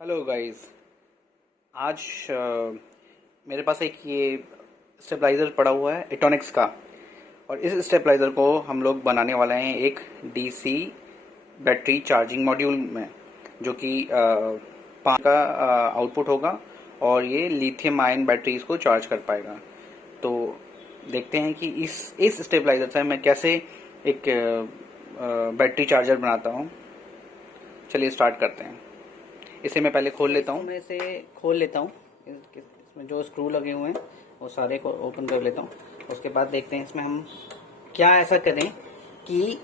Hello guys. आज मेरे पास एक ये स्टेबलाइज़र पड़ा हुआ है इटोनिक्स का। और इस स्टेबलाइज़र को हम लोग बनाने वाले हैं एक डीसी बैटरी चार्जिंग मॉड्यूल में, जो कि 5 का आउटपुट होगा और ये लिथियम आयन बैटरीज को चार्ज कर पाएगा। तो देखते हैं कि इस स्टेबलाइज़र से मैं कैसे एक बैटरी चार्जर बनाता हूँ। चलिए स्टार्ट करते हैं। इसे मैं पहले खोल लेता हूँ। मैं इसे खोल लेता हूँ। इसमें जो स्क्रू लगे हुए हैं वो सारे को ओपन कर लेता हूँ। उसके बाद देखते हैं इसमें हम क्या ऐसा करें कि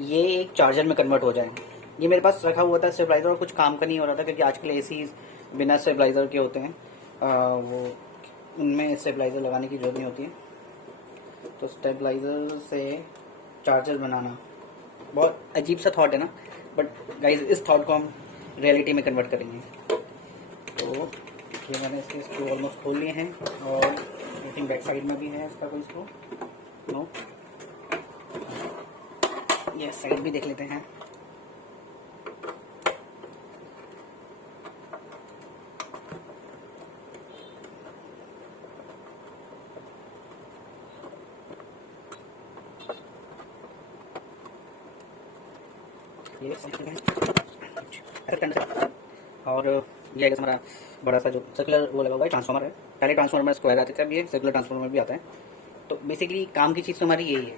ये एक चार्जर में कन्वर्ट हो जाए। ये मेरे पास रखा हुआ था स्टेबलाइज़र और कुछ काम का नहीं हो रहा था, क्योंकि आजकल एसी बिना स्टेबलाइज़र के होते हैं। वो उनमें स्टेबलाइज़र लगाने की जरूरत नहीं होती है। तो स्टेबलाइज़र से चार्जर बनाना बहुत अजीब सा थॉट है ना, बट गाइज इस थॉट को हम रियलिटी में कन्वर्ट करेंगे। तो ये मैंने इसके स्क्रू ऑलमोस्ट खोल लिए हैं और आई थिंक बैक साइड में भी है इसका कोई स्क्रू। नो, ये साइड भी देख लेते हैं। ये और ये हमारा बड़ा सा जो सर्कुलर वो लगा हुआ है ट्रांसफार्मर है। पहले ट्रांसफार्मर में स्क्वायर आते थे, अब ये सर्कुलर ट्रांसफार्मर भी आता है। तो बेसिकली काम की चीज़ तो हमारी यही है।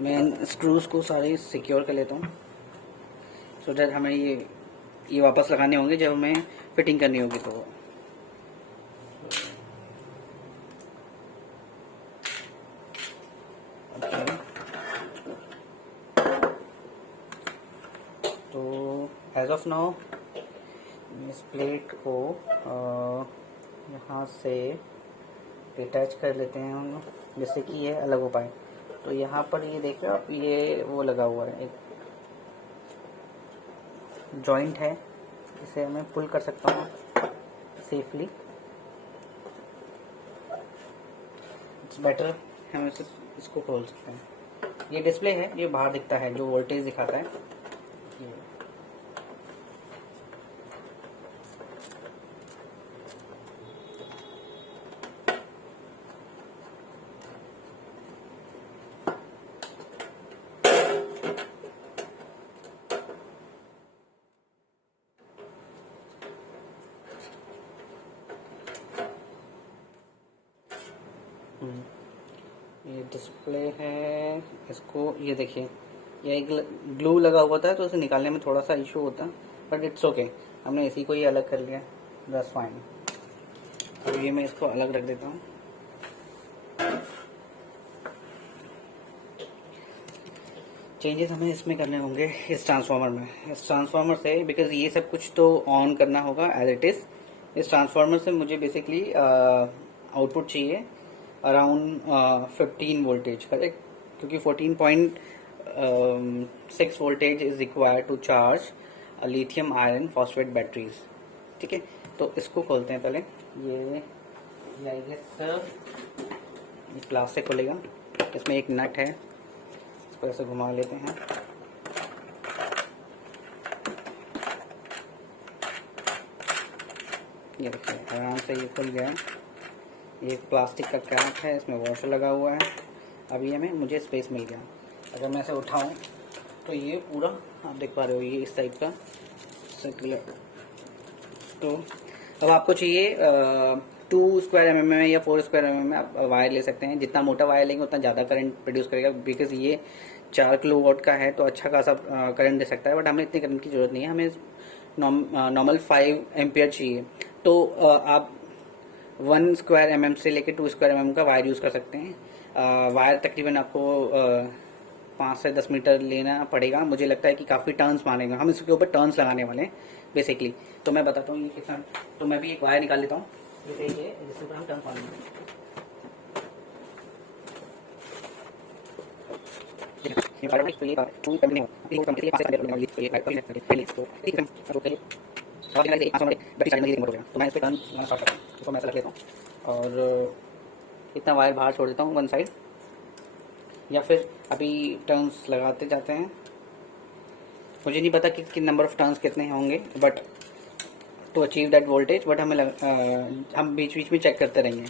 मैं स्क्रूज को सारे सिक्योर कर लेता हूँ, सो दैट हमें ये वापस लगाने होंगे जब हमें फिटिंग करनी होगी। तो एज ऑफ नाउ इस प्लेट को यहाँ से डिटैच कर लेते हैं हम, जिससे कि ये अलग हो पाए। तो यहाँ पर ये देख रहे हो आप, ये वो लगा हुआ है, एक जॉइंट है, इसे मैं पुल कर सकता हूँ सेफली। इट्स बेटर हम इसको खोल सकते हैं। ये डिस्प्ले है, ये बाहर दिखता है, जो वोल्टेज दिखाता है ये। ये डिस्प्ले है, इसको ये देखिए, ये एक ग्लू लगा हुआ था तो उसे निकालने में थोड़ा सा इशू होता, बट इट्स ओके। हमने इसी को ही अलग कर लिया, दैट्स फाइन। अब ये मैं इसको अलग रख देता हूँ। चेंजेस हमें इसमें करने होंगे इस ट्रांसफार्मर में, इस ट्रांसफार्मर से, बिकॉज ये सब कुछ तो ऑन करना होगा एज इट इज़। इस ट्रांसफार्मर से मुझे बेसिकली आउटपुट चाहिए अराउंड 15 वोल्टेज, करेक्ट, क्योंकि 14.6 voltage is required to charge lithium iron phosphate batteries. ठीक है, तो इसको खोलते हैं पहले। ये आई गेस प्लास्टिक खोलेगा, इसमें एक नट है, इसको ऐसे घुमा लेते हैं। ये देखिए आराम से ये खुल गया। ये प्लास्टिक का कैप है, इसमें वॉशर लगा हुआ है। अभी ये में मुझे स्पेस मिल गया। अगर मैं इसे उठाऊं तो ये पूरा आप देख पा रहे हो, ये इस टाइप का सर्कुलर। तो अब आपको चाहिए 2 स्क्वायर mm में या 4 स्क्वायर mm में आप वायर ले सकते हैं। जितना मोटा वायर लेंगे उतना ज़्यादा करंट प्रोड्यूस करेगा, बिकॉज ये 4 किलोवाट का है तो अच्छा खासा करंट दे सकता है। बट हमें इतनी करंट की ज़रूरत नहीं है, हमें नॉर्मल 5 एम्पियर चाहिए। तो आप 1 स्क्वायर mm से लेकर 2 स्क्वायर mm का वायर यूज़ कर सकते हैं। वायर तकरीबन आपको 5 से 10 मीटर लेना पड़ेगा। मुझे लगता है कि काफ़ी टर्न्स मारेगा, हम इसके ऊपर टर्न्स लगाने वाले हैं बेसिकली। तो मैं बताता हूँ ये कितना। तो मैं भी एक वायर निकाल लेता हूँ, ये जिसके ऊपर हम टर्न्स मारेंगे। तो मैं इस पर टर्न लगाना स्टार्ट करता हूँ, इसको मैं ऐसा रख लेता हूँ और इतना वायर बाहर छोड़ देता हूँ वन साइड, या फिर अभी टर्न्स लगाते जाते हैं। मुझे नहीं पता कि नंबर ऑफ टर्न्स कितने होंगे, but to achieve that voltage, but हम बीच बीच में चेक करते रहेंगे।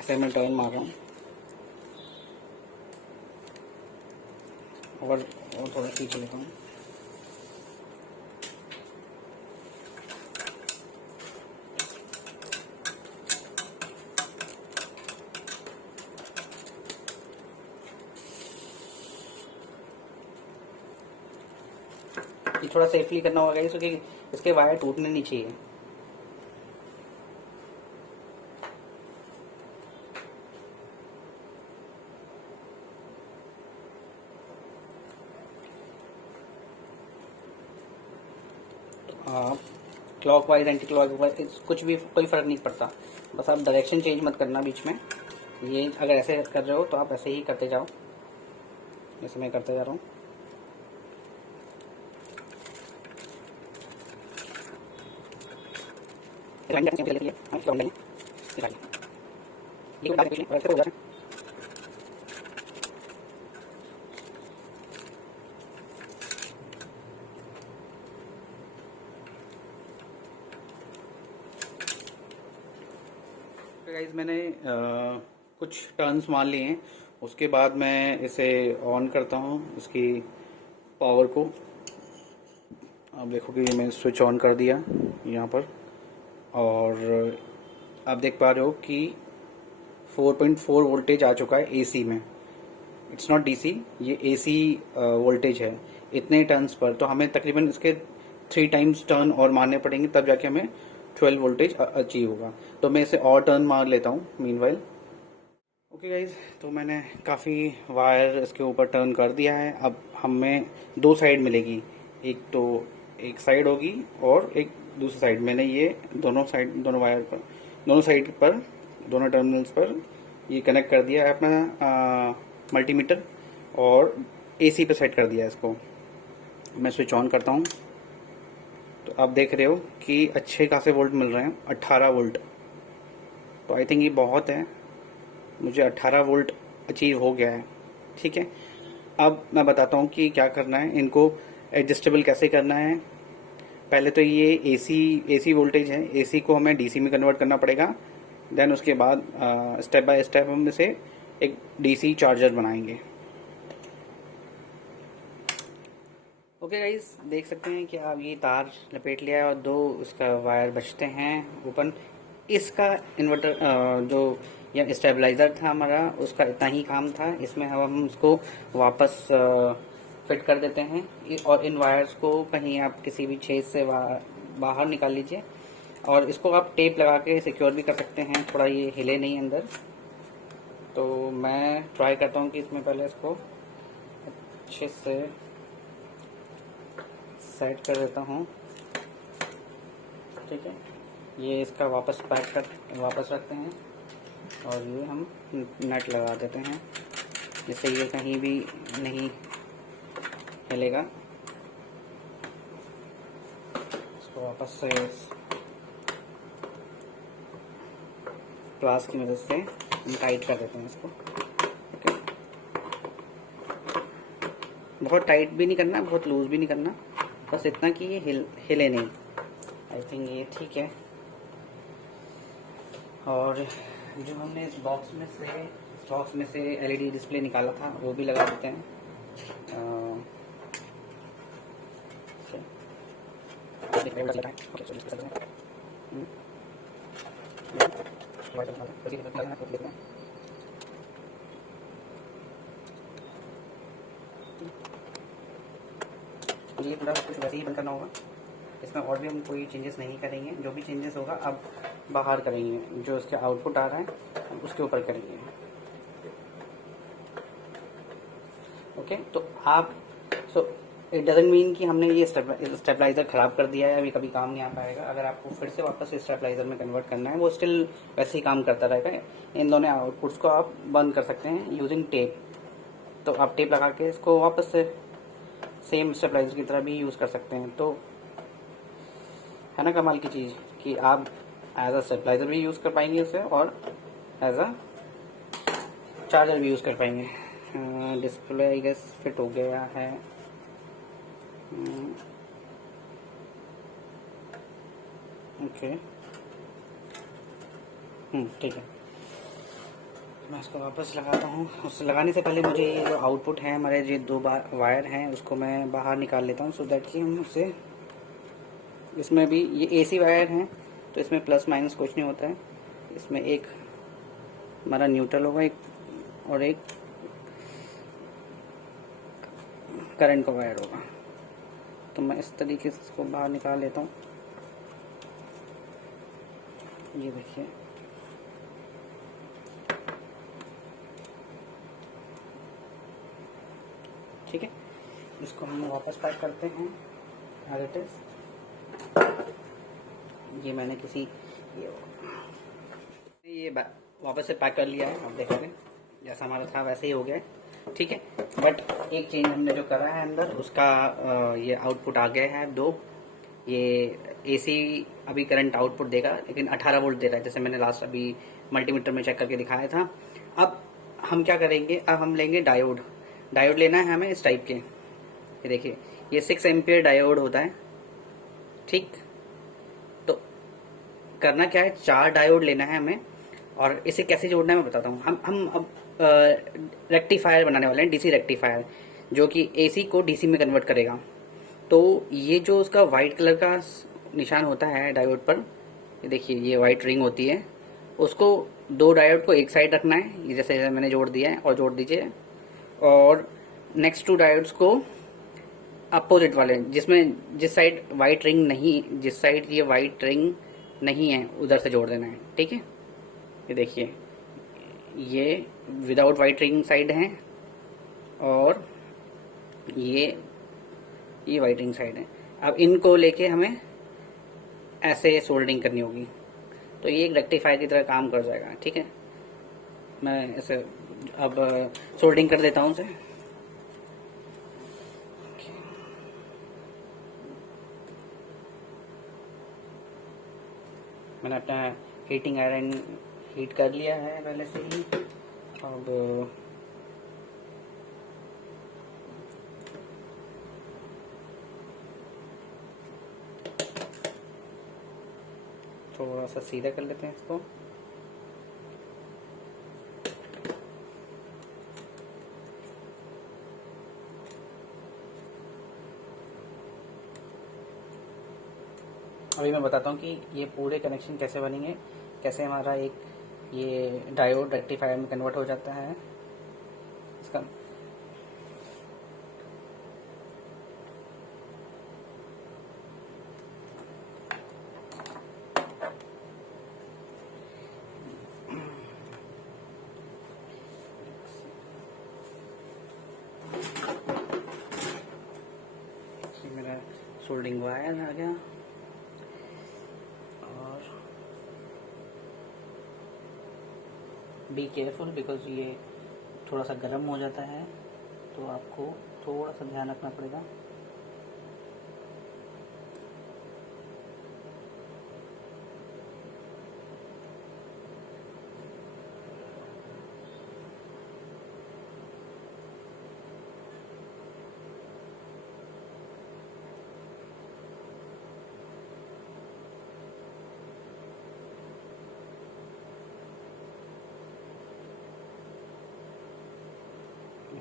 ऐसे मैं टर्न मार रहा हूँ और थोड़ा खींच लेता हूँ। ये थोड़ा सेफली करना होगा क्योंकि इसके वायर टूटने नहीं चाहिए। आप clock wise anti clock wise कुछ भी, कोई फ़र्क नहीं पड़ता, बस आप डायरेक्शन चेंज मत करना बीच में। ये अगर ऐसे कर रहे हो तो आप ऐसे ही करते जाओ, जैसे मैं करते जा रहा हूँ। गाइस मैंने कुछ टर्न्स मान लिए हैं, उसके बाद मैं इसे ऑन करता हूँ, इसकी पावर को। आप देखोगे ये मैंने स्विच ऑन कर दिया यहाँ पर, और आप देख पा रहे हो कि 4.4 वोल्टेज आ चुका है एसी में। इट्स नॉट डीसी, ये एसी वोल्टेज है इतने टर्न्स पर। तो हमें तकरीबन इसके 3 टाइम्स टर्न और मारने पड़ेंगे, तब जाके हमें 12 वोल्टेज अचीव होगा। तो मैं इसे और टर्न मार लेता हूँ मीनवाइल। ओके गाइज, तो मैंने काफ़ी वायर इसके ऊपर टर्न कर दिया है। अब हमें 2 साइड मिलेगी, एक तो एक साइड होगी और एक दूसरी साइड। मैंने ये दोनों साइड, दोनों वायर पर, दोनों साइड पर, दोनों टर्मिनल्स पर ये कनेक्ट कर दिया है अपना मल्टीमीटर, और एसी पे सेट कर दिया है इसको। मैं स्विच ऑन करता हूँ तो आप देख रहे हो कि अच्छे खासे वोल्ट मिल रहे हैं, 18 वोल्ट। तो आई थिंक ये बहुत है, मुझे 18 वोल्ट अचीव हो गया है। ठीक है, अब मैं बताता हूँ कि क्या करना है, इनको एडजस्टेबल कैसे करना है। पहले तो ये एसी वोल्टेज है, एसी को हमें डीसी में कन्वर्ट करना पड़ेगा। देन उसके बाद स्टेप बाय स्टेप हम इसे एक डीसी चार्जर बनाएंगे। ओके गाइस, देख सकते हैं कि अब ये तार लपेट लिया है और 2 उसका वायर बचते हैं ओपन। इसका इन्वर्टर जो या स्टेबलाइज़र था हमारा, उसका इतना ही काम था। इसमें हम उसको वापस फिट कर देते हैं, और इन वायर्स को कहीं आप किसी भी छेद से बाहर निकाल लीजिए, और इसको आप टेप लगा के सिक्योर भी कर सकते हैं, थोड़ा ये हिले नहीं अंदर। तो मैं ट्राई करता हूँ कि इसमें पहले इसको अच्छे से सेट कर देता हूँ। ठीक है, ये इसका वापस रखते हैं, और ये हम नट लगा देते हैं जिससे ये कहीं भी नहीं हिलेगा। इसको वापस से प्लास की मदद से टाइट कर देते हैं इसको। ओके, बहुत टाइट भी नहीं करना, बहुत लूज भी नहीं करना, बस इतना कि ये हिले नहीं। आई थिंक ये ठीक है। और जो हमने इस बॉक्स में से एलईडी डिस्प्ले निकाला था, वो भी लगा देते हैं। ये पूरा कुछ वैसे ही बंद करना होगा। इसमें और भी हम कोई चेंजेस नहीं करेंगे, जो भी चेंजेस होगा अब बाहर करेंगे, जो इसके आउटपुट आ रहा है हम उसके ऊपर करेंगे। ओके, तो आप इट डजंट मीन कि हमने ये स्टेबलाइजर ख़राब कर दिया है, अभी कभी काम नहीं आ पाएगा। अगर आपको फिर से वापस स्टेबलाइजर में कन्वर्ट करना है, वो स्टिल वैसे ही काम करता रहेगा। इन दोनों आउटपुट्स को आप बंद कर सकते हैं यूजिंग टेप। तो आप टेप लगा के इसको वापस से सेम स्टेबलाइजर की तरह भी यूज़ कर सकते हैं। तो है ना कमाल की चीज़ कि आप एज अ स्टेबलाइजर भी यूज़ कर पाएंगे उसे, और एज अ चार्जर भी यूज़ कर पाएंगे। डिस्प्ले आई गेस फिट हो गया है। ओके, ठीक है। मैं इसको वापस लगाता हूँ। उससे लगाने से पहले मुझे ये जो आउटपुट है हमारे, जो दो वायर हैं, उसको मैं बाहर निकाल लेता हूँ, सो दैट कि हम उससे, इसमें भी ये एसी वायर हैं तो इसमें प्लस माइनस कुछ नहीं होता है। इसमें एक हमारा न्यूट्रल होगा, एक और एक करंट का वायर होगा। तो मैं इस तरीके से इसको बाहर निकाल लेता हूँ। ये देखिए, ठीक है। इसको हम वापस पैक करते हैं एज इट इज। ये मैंने किसी ये वापस से पैक कर लिया है। आप देखोगे जैसा हमारा था वैसे ही हो गया है, ठीक है। बट एक चेंज हमने जो करा है अंदर, उसका ये आउटपुट आ गया है दो। ये एसी अभी करंट आउटपुट देगा, लेकिन 18 वोल्ट दे रहा है, जैसे मैंने लास्ट अभी मल्टीमीटर में चेक करके दिखाया था। अब हम क्या करेंगे, अब हम लेंगे डायोड। डायोड लेना है हमें इस टाइप के। ये देखिए, ये 6 एम्पियर डायोड होता है, ठीक। तो करना क्या है, 4 डायोड लेना है हमें। और इसे कैसे जोड़ना है मैं बताता हूँ। हम अब रेक्टिफायर बनाने वाले हैं, डीसी रेक्टिफायर, जो कि एसी को डीसी में कन्वर्ट करेगा। तो ये जो उसका वाइट कलर का निशान होता है डायोड पर, ये देखिए, ये वाइट रिंग होती है, उसको दो डायोड को एक साइड रखना है, ये जैसे मैंने जोड़ दिया है, और जोड़ दीजिए। और नेक्स्ट 2 डायोड्स को अपोजिट वाले, जिसमें जिस साइड वाइट रिंग नहीं, जिस साइड ये वाइट रिंग नहीं है उधर से जोड़ देना है, ठीक है। ये देखिए, ये विदाउट वाइट रिंग साइड है और ये वाइट रिंग साइड है। अब इनको लेके हमें ऐसे सोल्डिंग करनी होगी, तो ये एक रेक्टिफायर की तरह काम कर जाएगा, ठीक है। मैं ऐसे अब सोल्डिंग कर देता हूँ उसे। मैंने अपना हीटिंग आयरन हीट कर लिया है पहले से ही। अब थोड़ा सा सीधा कर लेते हैं इसको। अभी मैं बताता हूँ कि ये पूरे कनेक्शन कैसे बनेंगे, कैसे हमारा एक ये डायोड रेक्टिफायर में कन्वर्ट हो जाता है इसका। मेरा सोल्डिंग वायर आ गया, और बी केयरफुल बिकॉज ये थोड़ा सा गर्म हो जाता है, तो आपको थोड़ा सा ध्यान रखना पड़ेगा।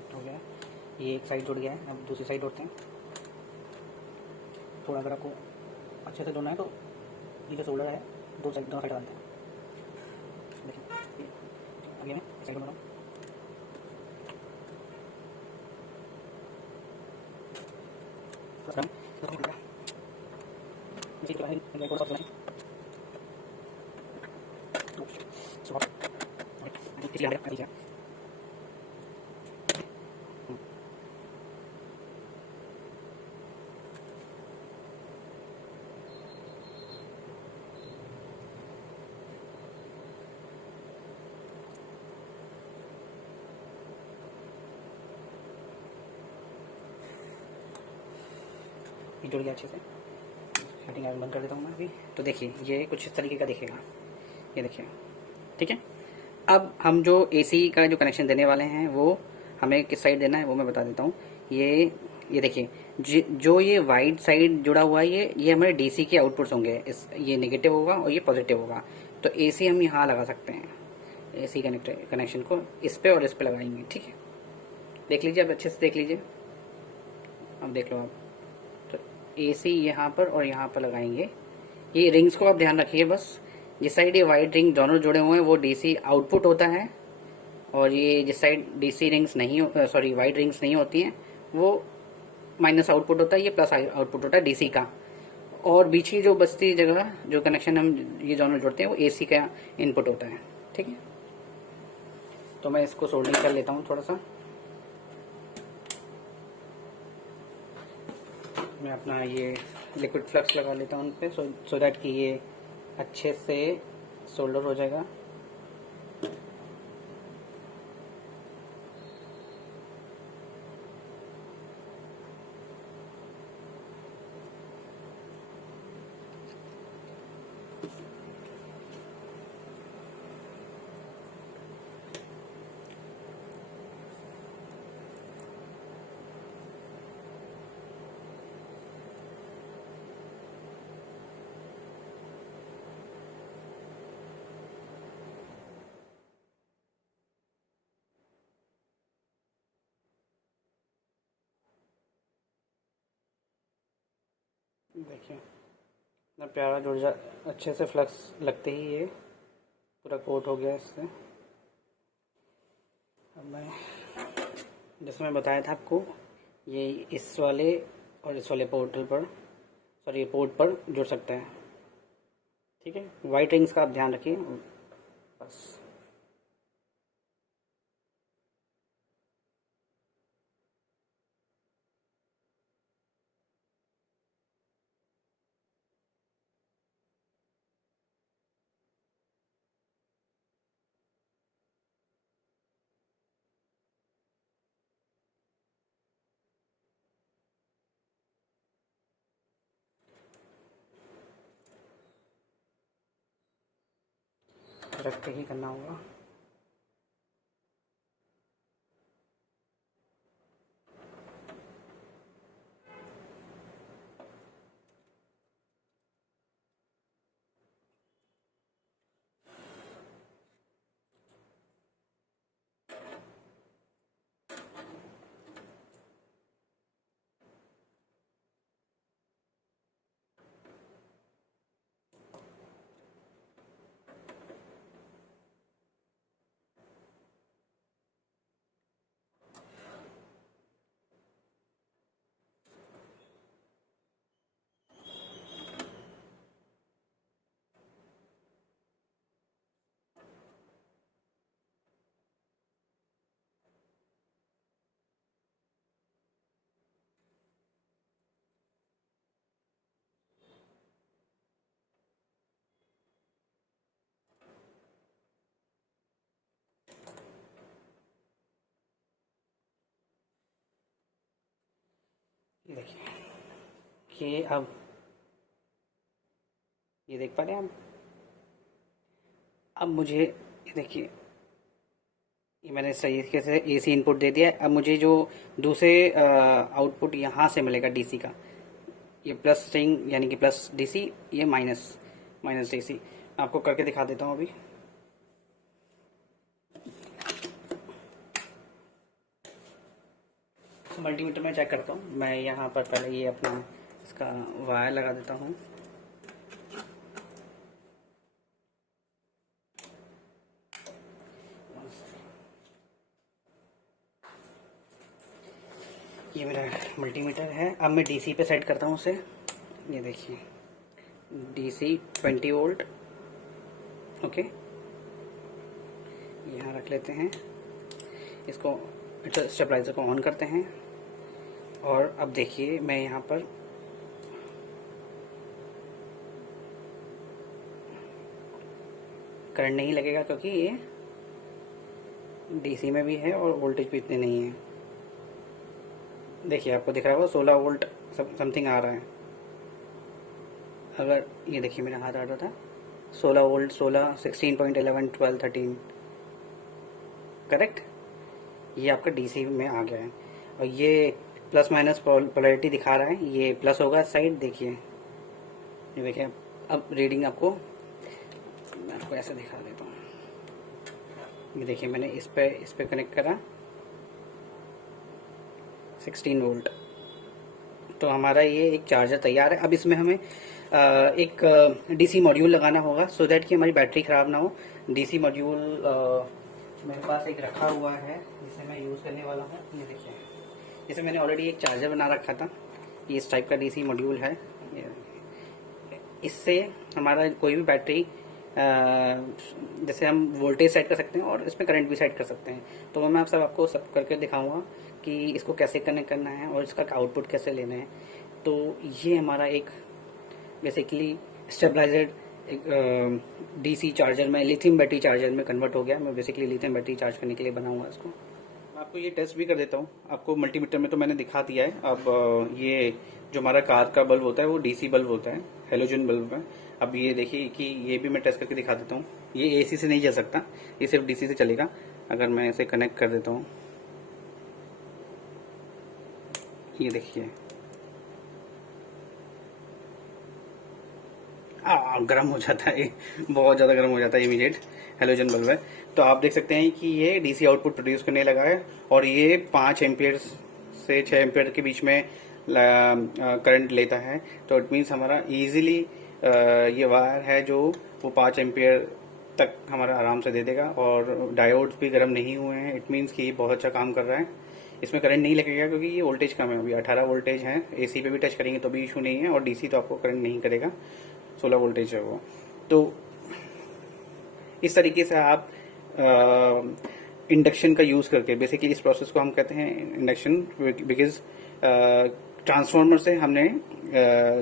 हो गया, ये एक साइड जुड़ गया है। अब दूसरी साइड जोड़ते हैं। थोड़ा अगर आपको अच्छे से जोड़ना है तो ये जो सोल्डर है दोनों साइड डालते हैं। देखिए, आगे मैं साइड बनाऊँ। ये जुड़ गया अच्छे से। हीटिंग आयरन बंद कर देता हूँ मैं अभी। तो देखिए, ये कुछ इस तरीके का दिखेगा, ये देखिए, ठीक है। अब हम जो एसी का जो कनेक्शन देने वाले हैं वो हमें किस साइड देना है वो मैं बता देता हूँ। ये देखिए, जो ये वाइट साइड जुड़ा हुआ है ये हमारे डीसी के आउटपुट्स होंगे। ये नेगेटिव होगा और ये पॉजिटिव होगा। तो एसी हम यहाँ लगा सकते हैं, एसी कनेक्शन को इस पे और इस पे लगाएंगे। ठीक है, देख लीजिए, अब अच्छे से देख लीजिए, अब देख लो आप। तो एसी यहाँ पर और यहाँ पर लगाएंगे। ये रिंग्स को आप ध्यान रखिए बस, जिस साइड ये वाइट रिंग दोनों जुड़े हुए हैं वो डीसी आउटपुट होता है, और ये जिस साइड डीसी रिंग्स नहीं, सॉरी वाइट रिंग्स नहीं होती हैं, वो माइनस आउटपुट होता है, ये प्लस आउटपुट होता है डीसी का। और बीच की जो बचती जगह जो कनेक्शन हम ये दोनों जोड़ते हैं वो एसी का इनपुट होता है। ठीक है, तो मैं इसको सोल्डरिंग कर लेता हूँ थोड़ा सा। मैं अपना ये लिक्विड फ्लक्स लगा लेता हूँ उन पर, सो दैट कि ये अच्छे से सोल्डर हो जाएगा। देखिए इतना प्यारा जुड़ जा, अच्छे से फ्लक्स लगते ही ये पूरा कोट हो गया इससे। अब मैं जैसे मैं बताया था आपको, ये इस वाले और इस वाले पोर्टल पर, सॉरी पोर्ट पर जुड़ सकता है। ठीक है, वाइट रिंग्स का आप ध्यान रखिए बस। रख के ही करना होगा। ये देखिए कि अब ये देख पा रहे हैं आप। अब मुझे ये देखिए, ये मैंने सही तरीके से एसी इनपुट दे दिया है। अब मुझे जो दूसरे आउटपुट यहाँ से मिलेगा डीसी का, ये प्लस स्ट्रिंग यानी कि प्लस डीसी, ये माइनस माइनस डीसी। आपको करके दिखा देता हूँ अभी। तो मल्टीमीटर में चेक करता हूँ मैं। यहाँ पर पहले ये अपना इसका वायर लगा देता हूँ। ये मेरा मल्टीमीटर है। अब मैं डीसी पे सेट करता हूँ उसे। ये देखिए डीसी 20 वोल्ट। ओके, यहाँ रख लेते हैं इसको, स्टेबलाइजर को ऑन करते हैं। और अब देखिए मैं यहाँ पर करंट नहीं लगेगा क्योंकि ये डीसी में भी है और वोल्टेज भी इतने नहीं है। देखिए आपको दिख रहा होगा 16 वोल्ट समथिंग आ रहा है। अगर ये देखिए मेरा हाथ आ रहा था 16 वोल्ट, 16, 16.11, 12, 13 करेक्ट, ये आपका डीसी में आ गया है। और ये प्लस माइनस पोलैरिटी दिखा रहा है, ये प्लस होगा इस साइड, देखिए ये देखिए। अब रीडिंग आपको मैं आपको ऐसे दिखा देता हूँ। ये देखिए मैंने इस पे कनेक्ट करा 16 वोल्ट, तो हमारा ये एक चार्जर तैयार है। अब इसमें हमें एक डीसी मॉड्यूल लगाना होगा सो दैट कि हमारी बैटरी ख़राब ना हो। डीसी मॉड्यूल मेरे पास एक रखा हुआ है जिसे मैं यूज़ करने वाला हूँ। ये देखिए, जैसे मैंने ऑलरेडी एक चार्जर बना रखा था, ये इस टाइप का डीसी मॉड्यूल है। इससे हमारा कोई भी बैटरी जैसे हम वोल्टेज सेट कर सकते हैं और इसमें करंट भी सेट कर सकते हैं। तो मैं आपको सब करके दिखाऊंगा कि इसको कैसे कनेक्ट करना है और इसका आउटपुट कैसे लेना है। तो ये हमारा एक बेसिकली स्टेबलाइजर एक डीसी चार्जर में लिथियम बैटरी चार्जर में कन्वर्ट हो गया। मैं बेसिकली लिथियम बैटरी चार्ज करने के लिए बनाऊंगा इसको। मैं आपको ये टेस्ट भी कर देता हूँ। आपको मल्टीमीटर में तो मैंने दिखा दिया है। अब ये जो हमारा कार का बल्ब होता है वो डीसी बल्ब होता है, हेलोजन बल्ब है। अब ये देखिए कि ये भी मैं टेस्ट करके दिखा देता हूँ। ये एसी से नहीं चल सकता, ये सिर्फ डीसी से चलेगा। अगर मैं इसे कनेक्ट कर देता हूँ, ये देखिए गर्म हो जाता है, बहुत ज़्यादा गर्म हो जाता है इमीडिएट। हेलोजन बल्ब है, तो आप देख सकते हैं कि ये डीसी आउटपुट प्रोड्यूस करने लगा है और ये 5 एम्पियर से 6 एम्पियर के बीच में करंट लेता है। तो इट मीन्स हमारा इजीली ये वायर है जो वो 5 एम्पियर तक हमारा आराम से दे देगा और डायोड्स भी गर्म नहीं हुए हैं। इट मीन्स कि ये बहुत अच्छा काम कर रहा है। इसमें करंट नहीं लगेगा क्योंकि ये वोल्टेज कम है, अभी 18 वोल्टेज है। एसी पे भी टच करेंगे तो भी इशू नहीं है और डीसी तो आपको करंट नहीं करेगा, 16 वोल्टेज है वो। तो इस तरीके से आप इंडक्शन का यूज़ करके, बेसिकली इस प्रोसेस को हम कहते हैं इंडक्शन, बिकॉज ट्रांसफार्मर से हमने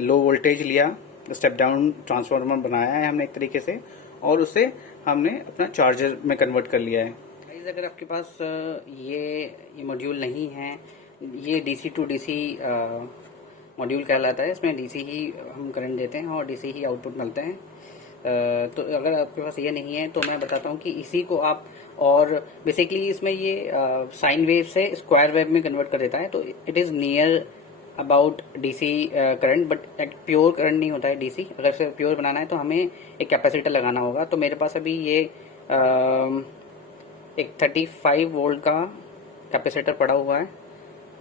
लो वोल्टेज लिया, स्टेप डाउन ट्रांसफार्मर बनाया है हमने एक तरीके से, और उससे हमने अपना चार्जर में कन्वर्ट कर लिया है। गाइस, अगर आपके पास ये मॉड्यूल नहीं है, ये डीसी टू डीसी मॉड्यूल कहलाता है। इसमें डीसी ही हम करंट देते हैं और डीसी ही आउटपुट मिलते हैं। तो अगर आपके पास ये नहीं है तो मैं बताता हूँ कि इसी को आप, और बेसिकली इसमें ये साइन वेव से स्क्वायर वेव में कन्वर्ट कर देता है। तो it is near about DC current, but एक प्योर करंट नहीं होता है डीसी। अगर इसे प्योर बनाना है तो हमें एक कैपेसिटर लगाना होगा। तो मेरे पास अभी ये एक 35 वोल्ट का कैपेसिटर पड़ा हुआ है,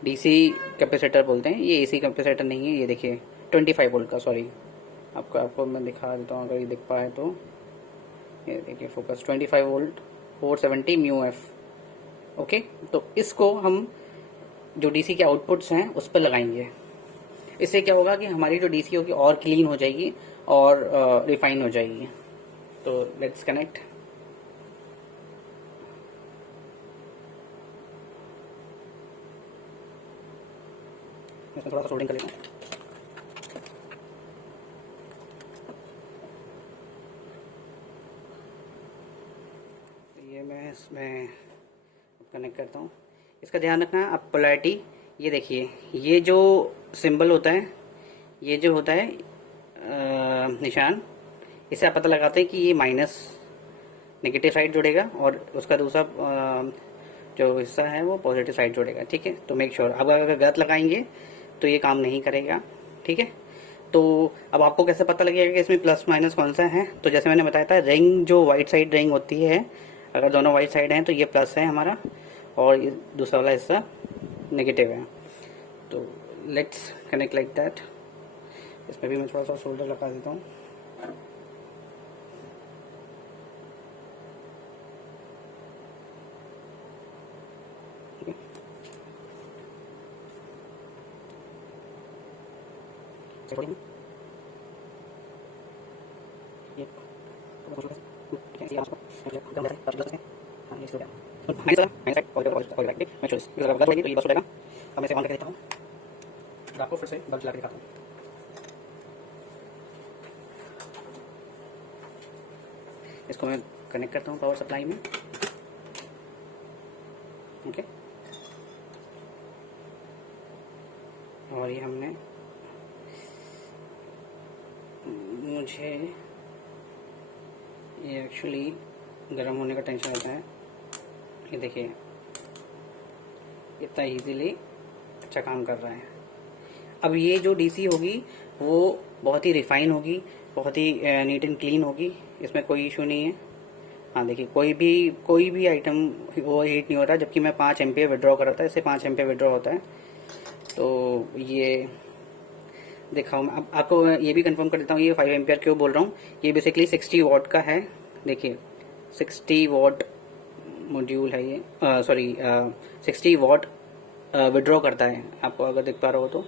डीसी कैपेसिटर बोलते हैं, ये एसी कैपेसिटर नहीं है। ये देखिए 25 वोल्ट का, सॉरी आपको मैं दिखा देता हूँ अगर ये दिख पाए तो। ये देखिए focus, 25 volt 470 mu F. Okay, तो इसको हम जो डीसी के आउटपुट्स हैं उस पर लगाएंगे। इससे क्या होगा कि हमारी जो डीसी होगी और क्लीन हो जाएगी और रिफाइन हो जाएगी। तो लेट्स कनेक्ट। मैं थोड़ा सा सोल्डिंग कर लेता हूँ। ये मैं इसमें कनेक्ट करता हूँ। इसका ध्यान रखना आप पोलैरिटी, ये देखिए ये जो सिंबल होता है, ये जो होता है निशान, इससे आप पता लगाते हैं कि ये माइनस नेगेटिव साइड जुड़ेगा और उसका दूसरा जो हिस्सा है वो पॉजिटिव साइड जुड़ेगा। ठीक है, तो मेक श्योर। अब अगर गलत लगाएंगे तो ये काम नहीं करेगा। ठीक है, तो अब आपको कैसे पता लगेगा कि इसमें प्लस माइनस कौन सा है? तो जैसे मैंने बताया था, रिंग जो वाइट साइड रिंग होती है, अगर दोनों वाइट साइड हैं तो ये प्लस है हमारा और दूसरा वाला हिस्सा नेगेटिव है। तो लेट्स कनेक्ट लाइक दैट। इसमें भी मैं थोड़ा सा सोल्डर लगा देता हूँ। आपको फिर से बल्ब चला के दिखाता हूँ। इसको मैं कनेक्ट करता हूँ पावर सप्लाई में। ओके, और ये हमने, मुझे ये एक्चुअली गर्म होने का टेंशन रहता है। ये देखिए इतना इजीली अच्छा काम कर रहा है। अब ये जो डीसी होगी वो बहुत ही रिफाइन होगी, बहुत ही नीट एंड क्लीन होगी, इसमें कोई इशू नहीं है। हाँ देखिए, कोई भी आइटम वो हीट नहीं हो रहा, जबकि मैं 5 एम्पियर विड्रॉ कर रहा था, इससे 5 एम्पियर विड्रॉ होता है। तो ये दिखाऊँ मैं अब आपको, ये भी कंफर्म कर देता हूँ, ये 5 एम्पियर क्यों बोल रहा हूँ। ये बेसिकली 60 वॉट का है। देखिए 60 वॉट मॉड्यूल है ये, सॉरी 60 वॉट विड्रॉ करता है। आपको अगर दिख पा रहा हो तो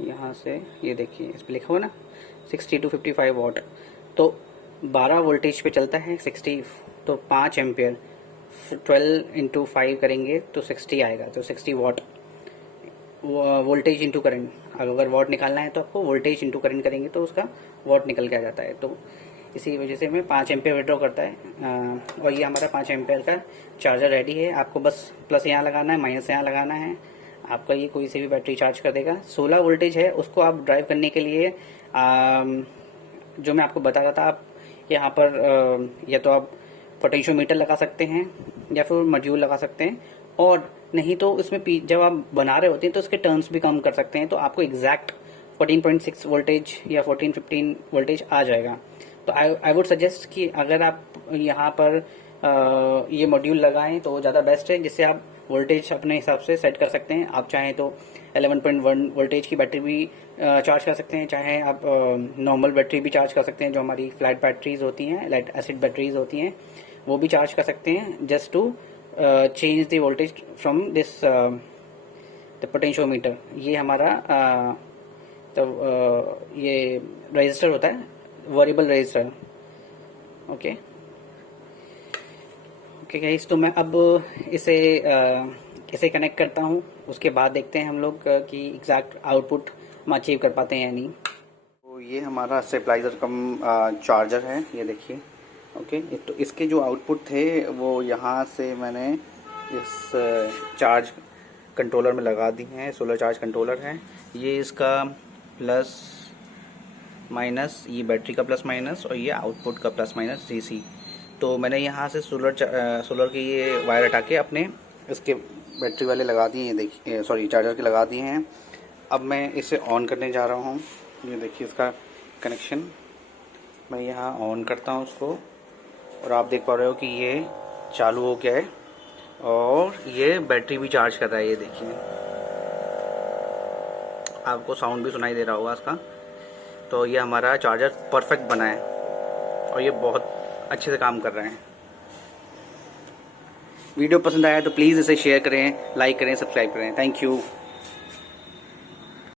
यहाँ से ये देखिए, इस पर लिखा हुआ ना 60 to 55 वॉट। तो 12 वोल्टेज पे चलता है 60, तो 5 एम्पियर 12 इंटू 5 करेंगे तो 60 आएगा। तो 60 वॉट वोल्टेज इंटू करंट, अगर वॉट निकालना है तो आपको वोल्टेज इंटू करंट करेंगे तो उसका वॉट निकल के आ जाता है। तो इसी वजह से मैं 5 एम्पियर विड्रॉ करता है। और ये हमारा 5 एम्पियर का चार्जर रेडी है। आपको बस प्लस यहाँ लगाना है, माइनस यहाँ लगाना है, आपका ये कोई सी भी बैटरी चार्ज कर देगा। 16 वोल्टेज है, उसको आप ड्राइव करने के लिए जो मैं आपको बता रहा था, आप यहाँ पर या तो आप पोटेंशियोमीटर लगा सकते हैं या फिर मॉड्यूल लगा सकते हैं, और नहीं तो इसमें जब आप बना रहे होते हैं तो इसके टर्न्स भी कम कर सकते हैं, तो आपको एग्जैक्ट 14.6 वोल्टेज या 14-15 वोल्टेज आ जाएगा। तो आई वुड सजेस्ट कि अगर आप यहाँ पर ये मॉड्यूल लगाएं तो ज़्यादा बेस्ट है, जिससे आप वोल्टेज अपने हिसाब से सेट कर सकते हैं। आप चाहें तो 11.1 वोल्टेज की बैटरी भी चार्ज कर सकते हैं, चाहे आप नॉर्मल बैटरी भी चार्ज कर सकते हैं, जो हमारी फ्लैट बैटरीज होती हैं, लेड एसिड बैटरीज होती हैं, वो भी चार्ज कर सकते हैं, just to change the voltage from this the potentiometer. ये हमारा ये रजिस्टर होता है, वेरिएबल रजिस्टर। ओके गाइस, तो मैं अब इसे कनेक्ट करता हूँ, उसके बाद देखते हैं हम लोग कि एग्जैक्ट आउटपुट हम अचीव कर पाते हैं या नहीं। तो ये हमारा स्टेबलाइजर कम चार्जर है, ये देखिए। ओके, तो इसके जो आउटपुट थे वो यहाँ से मैंने इस चार्ज कंट्रोलर में लगा दी हैं। सोलर चार्ज कंट्रोलर है ये, इसका प्लस माइनस, ये बैटरी का प्लस माइनस, और ये आउटपुट का प्लस माइनस डीसी। तो मैंने यहाँ से सोलर की ये वायर हटा के अपने इसके बैटरी वाले लगा दिए हैं, देखिए, सॉरी चार्जर के लगा दिए हैं। अब मैं इसे ऑन करने जा रहा हूँ। ये देखिए इसका कनेक्शन, मैं यहाँ ऑन करता हूँ उसको, और आप देख पा रहे हो कि ये चालू हो गया है और ये बैटरी भी चार्ज कर रहा है। ये देखिए, आपको साउंड भी सुनाई दे रहा होगा इसका। तो ये हमारा चार्जर परफेक्ट बना है और ये बहुत अच्छे से काम कर रहे हैं। वीडियो पसंद आया तो प्लीज़ इसे शेयर करें, लाइक करें, सब्सक्राइब करें। Thank you.